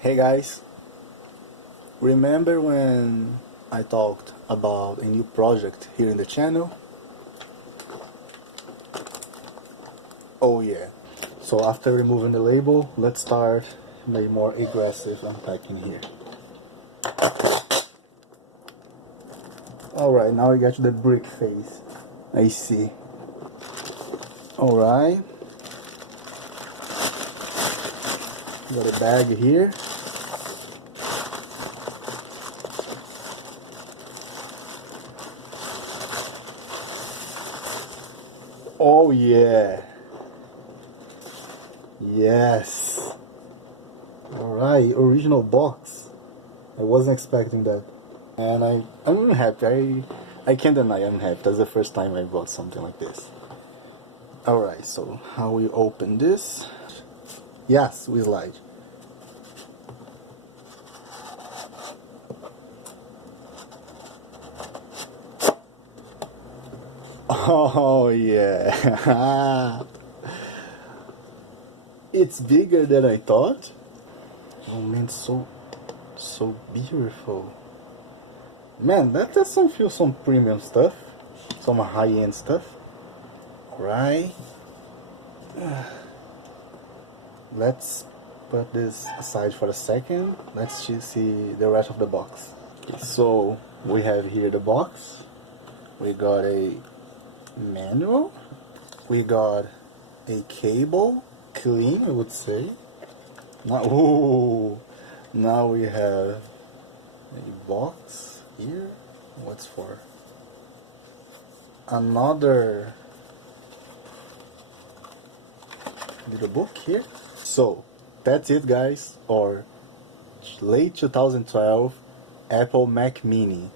Hey guys, remember when I talked about a new project here in the channel? Oh yeah. So after removing the label, let's start a more aggressive unpacking here. Alright, now we get to the brick phase. I see. Alright. Got a bag here. Oh yeah. Yes. Alright, original box. I wasn't expecting that. And I'm happy. I can't deny I'm happy. That's the first time I bought something like this. Alright, so how we open this? Yes, we slide. Oh yeah. It's bigger than I thought. Oh man, so beautiful. Man, that doesn't feel some premium stuff. Some high-end stuff. Right. Let's put this aside for a second. Let's just see the rest of the box. Okay, so we have here the box. We got a manual. We got a cable, clean I would say. Now we have a box here. What's for? Another little book here. So that's it guys, or late 2012 Apple Mac Mini.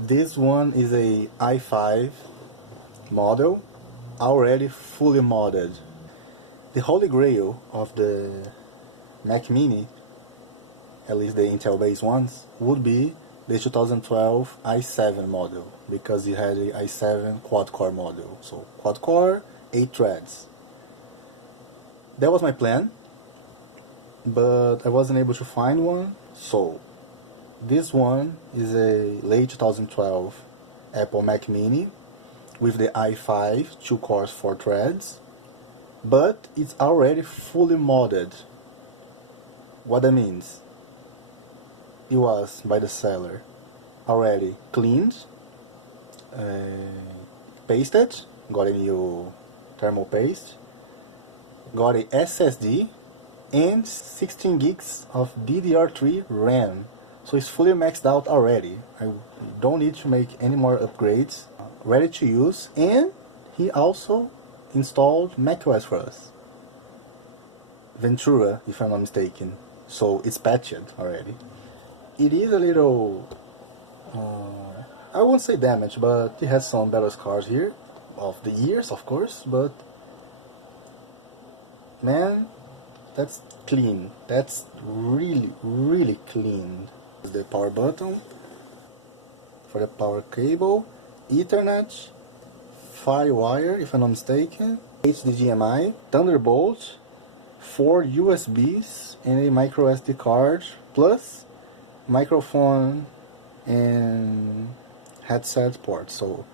This one is a i5 model, already fully modded. The holy grail of the Mac Mini, at least the Intel based ones, would be the 2012 i7 model, because it had a i7 quad-core model. So quad-core, 8 threads. That was my plan, but I wasn't able to find one. So this one is a late 2012 Apple Mac Mini with the i5, 2 cores, 4 threads, but it's already fully modded. What that means? It was, by the seller, already cleaned, pasted, got a new thermal paste, got a SSD, and 16 gigs of DDR3 RAM. So it's fully maxed out already. I don't need to make any more upgrades. Ready to use, and he also installed macOS for us. Ventura, if I'm not mistaken. So it's patched already. It is a little, I won't say damaged, but it has some battle scars here, of the years of course, but man, that's clean. That's really clean. The power button for the power cable, Ethernet, Firewire if I'm not mistaken, HDMI, Thunderbolt, 4 USBs and a micro SD card, plus microphone and headset ports, so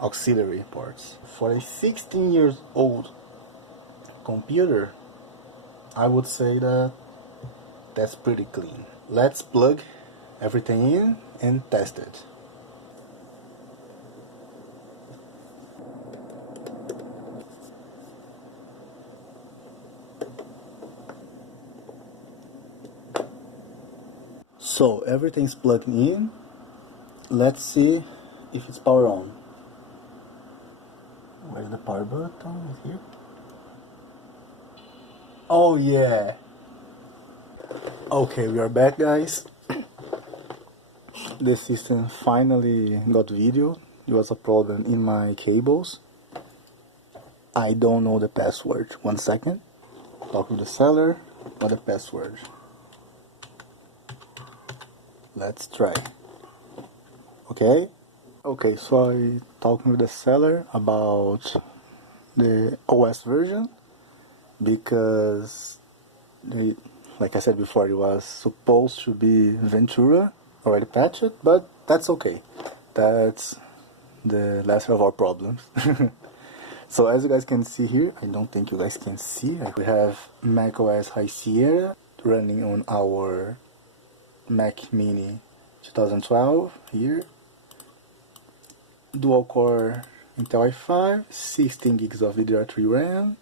auxiliary ports. For a 16 years old computer, I would say that that's pretty clean. Let's plug everything in and test it. So everything's plugged in. Let's see if it's power on. Where's the power button? Here. Oh yeah. Okay, we are back guys. The system finally got video. There was a problem in my cables. I don't know the password. 1 second. Talk with the seller. What the password? Let's try. Okay. Okay, so I talking with the seller about the OS version, because they like I said before, it was supposed to be Ventura, already patched, but that's okay. That's the lesser of our problems. So as you guys can see here, I don't think you guys can see, we have macOS High Sierra running on our Mac Mini 2012 here. Dual core Intel i5, 16 gigs of DDR3 RAM,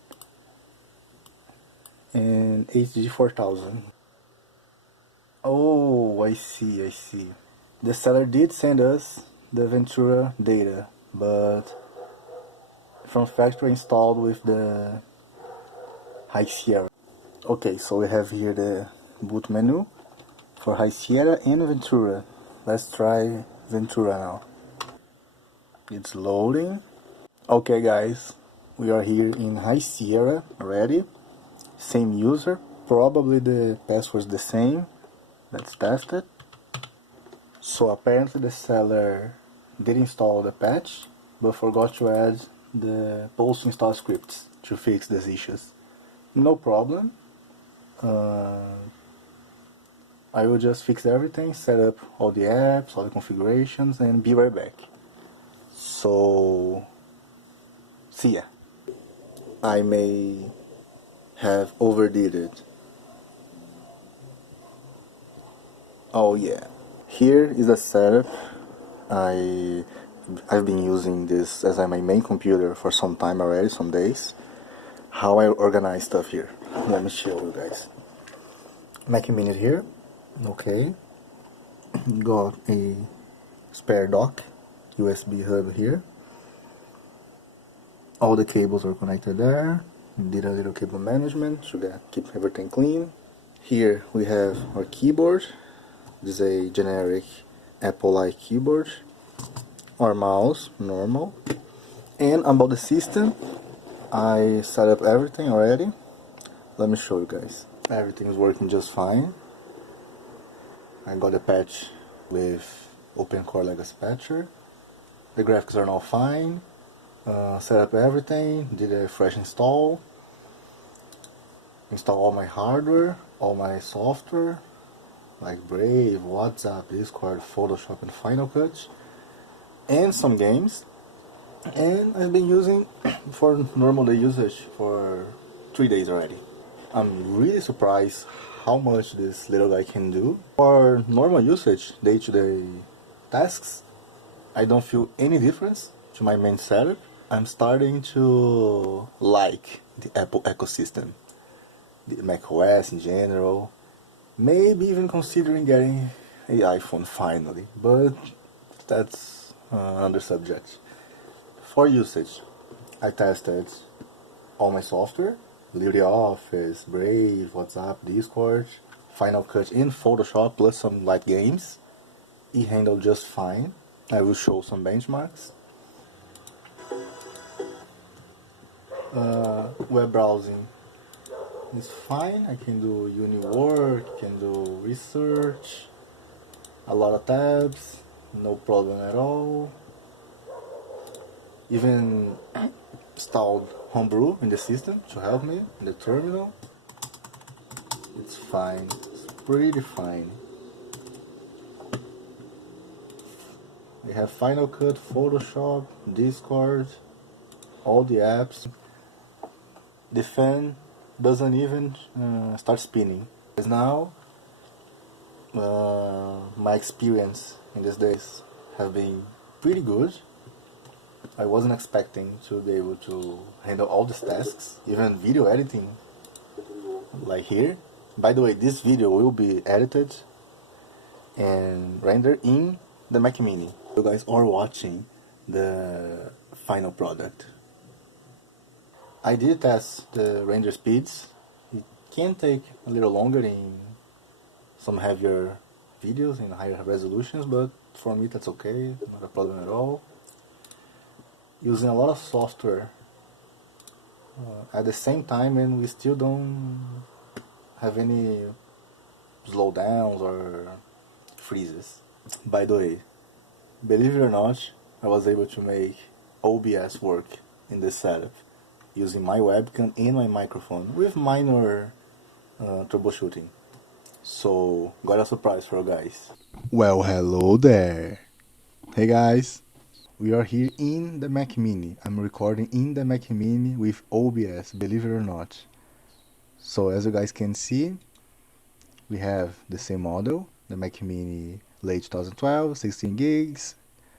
and HG 4000. Oh, I see. The seller did send us the Ventura data, but from factory installed with the High Sierra. Okay, so we have here the boot menu for High Sierra and Ventura. Let's try Ventura now. It's loading. Okay guys, we are here in High Sierra already. Same user, probably the password's the same. Let's test it. So apparently the seller did install the patch, but forgot to add the post install scripts to fix these issues. No problem. I will just fix everything, set up all the apps, all the configurations, and be right back. So, see ya. I may have overdid it. Oh yeah. Here is the setup. I've been using this as my main computer for some time already, some days. How I organize stuff here. Let me show you guys. Mac Mini here. Okay. Got a spare dock, USB hub here. All the cables are connected there. Did a little cable management to keep everything clean. Here we have our keyboard. This is a generic Apple-like keyboard. Our mouse, normal. And about the system, I set up everything already. Let me show you guys. Everything is working just fine. I got a patch with OpenCore Legacy Patcher. The graphics are now fine. Set up everything, did a fresh install. Install all my hardware, all my software, like Brave, WhatsApp, Discord, Photoshop, and Final Cut, and some games. And I've been using for normal day usage for 3 days already. I'm really surprised how much this little guy can do. For normal usage, day-to-day tasks, I don't feel any difference to my main setup. I'm starting to like the Apple ecosystem, the macOS in general, maybe even considering getting an iPhone finally, but that's another subject. For usage, I tested all my software, LibreOffice, Brave, WhatsApp, Discord, Final Cut, and Photoshop, plus some light games. It handled just fine. I will show some benchmarks. Web browsing is fine. I can do uni work, can do research, a lot of tabs, no problem at all. Even installed Homebrew in the system to help me in the terminal. It's fine, it's pretty fine. We have Final Cut, Photoshop, Discord, all the apps. The fan doesn't even start spinning. Because now, my experience in these days have been pretty good. I wasn't expecting to be able to handle all these tasks, even video editing, like here. By the way, this video will be edited and rendered in the Mac Mini. You guys are watching the final product. I did test the render speeds. It can take a little longer in some heavier videos in higher resolutions, but for me that's okay, not a problem at all. Using a lot of software at the same time, and we still don't have any slowdowns or freezes. By the way, believe it or not, I was able to make OBS work in this setup using my webcam and my microphone with minor troubleshooting. So, got a surprise for you guys. Well, hello there. Hey guys, we are here in the Mac Mini. I'm recording in the Mac Mini with OBS, believe it or not. So, as you guys can see, we have the same model, the Mac Mini late 2012, 16 gigs,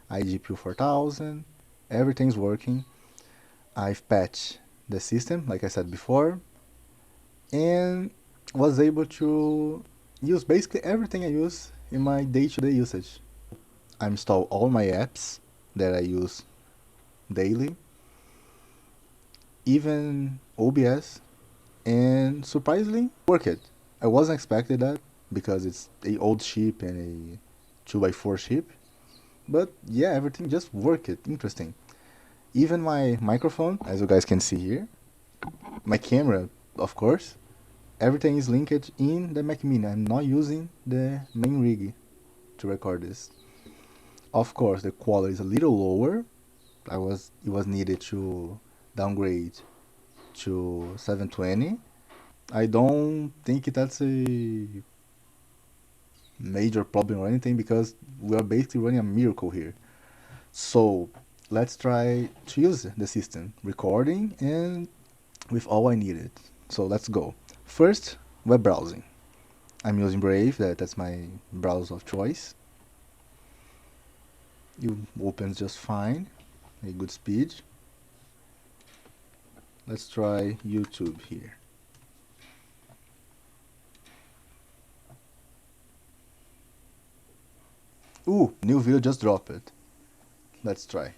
iGPU 4000, everything's working. I've patched the system, like I said before, and was able to use basically everything I use in my day-to-day usage. I install all my apps that I use daily, even OBS, and surprisingly worked. I wasn't expecting that because it's a old chip and a 2x4 chip, but yeah, everything just worked. Interesting. Even my microphone, as you guys can see here, my camera, of course, everything is linked in the Mac Mini. I'm not using the main rig to record this. Of course, the quality is a little lower. It was needed to downgrade to 720. I don't think that's a major problem or anything because we are basically running a miracle here. So let's try to use the system, recording and with all I needed. So let's go. First, web browsing. I'm using Brave, that's my browser of choice. It opens just fine, a good speed. Let's try YouTube here. Ooh, new video just dropped it. Let's try.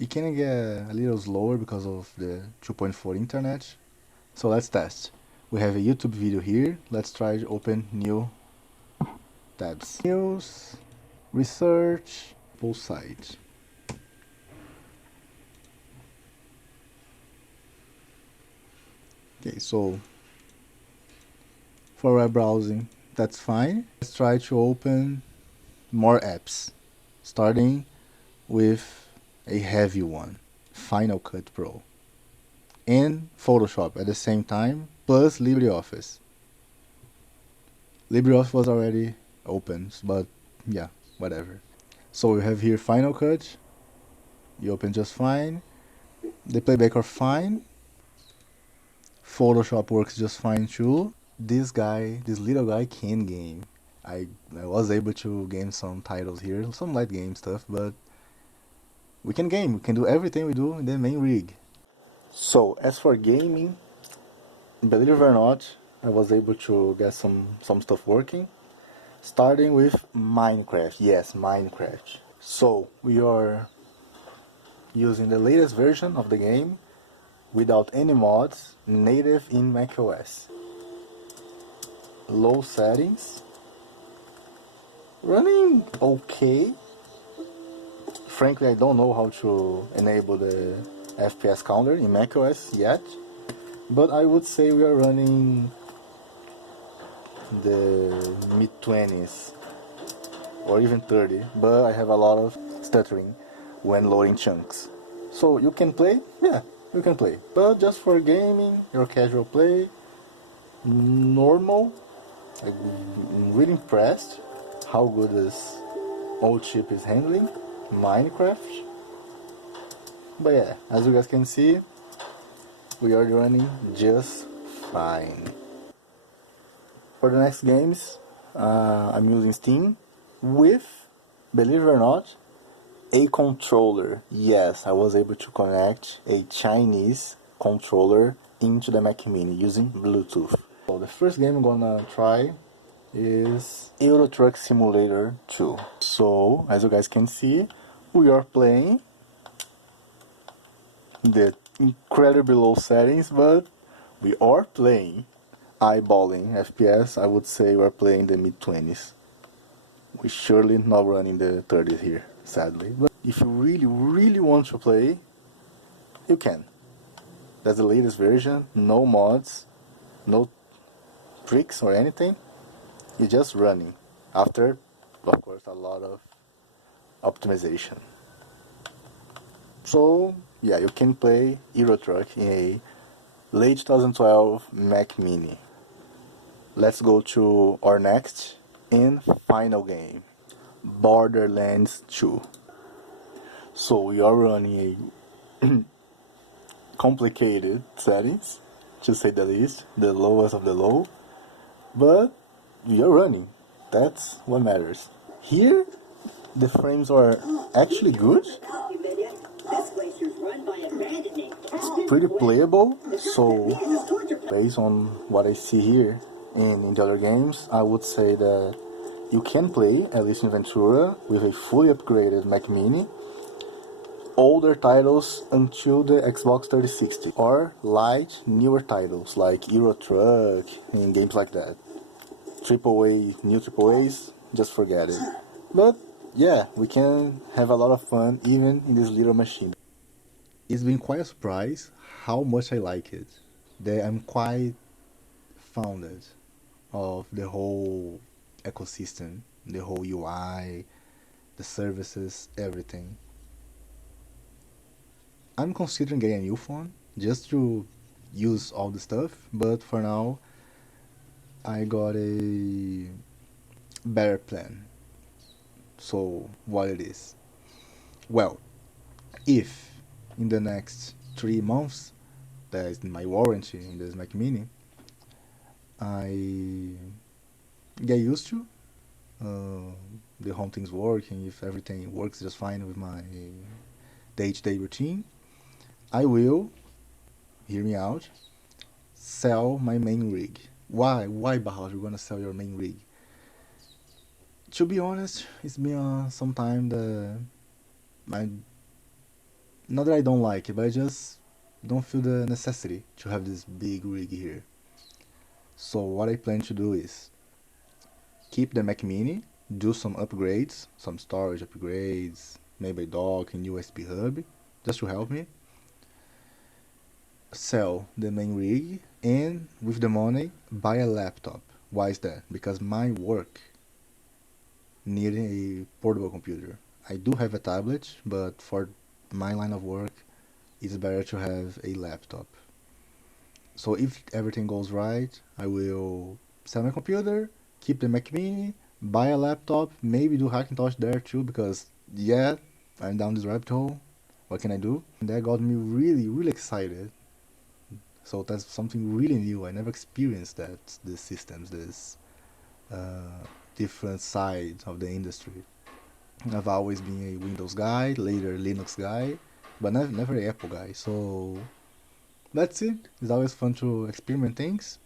It can get a little slower because of the 2.4 internet. So let's test. We have a YouTube video here. Let's try to open new tabs. News, research, full site. Okay, so for web browsing, that's fine. Let's try to open more apps, starting with a heavy one, Final Cut Pro, and Photoshop at the same time, plus LibreOffice. LibreOffice was already open, but yeah, whatever. So we have here Final Cut, you open just fine, the playback are fine, Photoshop works just fine too. This little guy can game. I was able to game some titles here, some light game stuff, but we can game. We can do everything we do in the main rig. So as for gaming, believe it or not, I was able to get some stuff working. Starting with Minecraft. Yes, Minecraft. So we are using the latest version of the game without any mods, native in macOS. Low settings. Running okay. Frankly, I don't know how to enable the FPS counter in macOS yet, but I would say we are running the mid-20s or even 30, but I have a lot of stuttering when loading chunks. So you can play? Yeah, you can play. But just for gaming, your casual play, normal. I'm really impressed how good this old chip is handling Minecraft. But yeah, as you guys can see, we are running just fine. For the next games, I'm using Steam with, believe it or not, a controller. Yes, I was able to connect a Chinese controller into the Mac Mini using Bluetooth. So the first game I'm gonna try is Euro Truck Simulator 2. So, as you guys can see, we are playing the incredibly low settings, but we are playing eyeballing FPS. I would say we're playing the mid-20s. We're surely not running the 30s here, sadly. But if you really, really want to play, you can. That's the latest version, no mods, no tricks or anything. You're just running. After, of course, a lot of optimization. So, yeah, you can play Euro Truck in a Late 2012 Mac Mini. Let's go to our next and final game, Borderlands 2. So we are running a complicated settings, to say the least, the lowest of the low, but we are running. That's what matters. Here, the frames are actually good. It's pretty playable, so based on what I see here and in the other games, I would say that you can play, at least in Ventura, with a fully upgraded Mac Mini, older titles until the Xbox 360, or light, newer titles like Euro Truck and games like that. New AAAs, just forget it. But yeah, we can have a lot of fun even in this little machine. It's been quite a surprise how much I like it. That I'm quite fond of the whole ecosystem, the whole UI, the services, everything. I'm considering getting a new phone just to use all the stuff, but for now I got a better plan. So what it is? Well, if in the next 3 months, that is my warranty in this Mac Mini, I get used to uh, the home things working, if everything works just fine with my day-to-day routine, I will, hear me out, sell my main rig. Why? Why, Bahaunt, you're gonna sell your main rig? To be honest, it's been some time that I, not that I don't like it, but I just don't feel the necessity to have this big rig here. So what I plan to do is keep the Mac Mini, do some upgrades, some storage upgrades, maybe a dock and USB hub, just to help me. Sell the main rig and with the money buy a laptop. Why is that? Because my work need a portable computer. I do have a tablet, but for my line of work, it's better to have a laptop. So if everything goes right, I will sell my computer, keep the Mac Mini, buy a laptop, maybe do Hackintosh there too, because yeah, I'm down this rabbit hole. What can I do? And that got me really, really excited. So that's something really new. I never experienced that, these systems, this uh, different side of the industry. I've always been a Windows guy, later Linux guy, but never an Apple guy. So that's it. It's always fun to experiment things.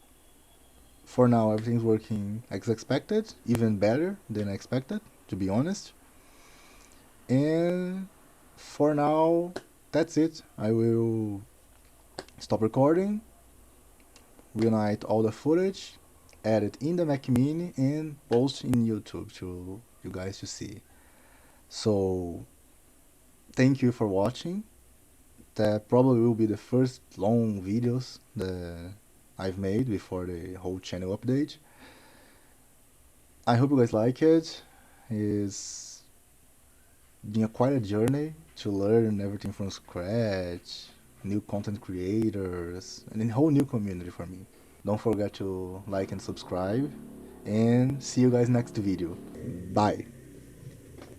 For now, everything's working as expected, even better than I expected, to be honest. And for now, that's it. I will stop recording, reunite all the footage, add it in the Mac Mini, and post in YouTube to you guys to see. So, thank you for watching. That probably will be the first long videos that I've made before the whole channel update. I hope you guys like it. It's been quite a journey to learn everything from scratch, new content creators, and a whole new community for me. Don't forget to like and subscribe, and see you guys next video. Bye.